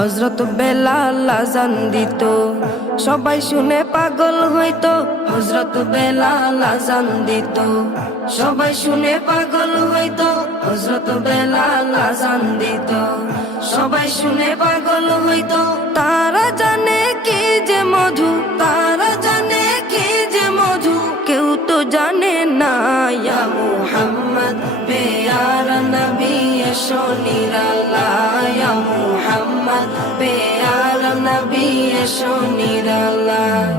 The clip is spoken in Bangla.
হযরত বেলাল আযান দিত, সবাই শুনে পাগল হইতো। হযরত বেলাল আযান দিত, সবাই শুনে পাগল হইতো। হযরত বেলাল আযান দিত, সবাই শুনে পাগল হইতো। তারা জানে কি যে মধু, তারা জানে কি যে মধু, কেউ তো জানে না। ইয়া মুহাম্মদ পেয়ারা নবী এসো নিরালায়, ইয়া মুহাম্মদ পেয়ারা নবী এসো নিরালায়।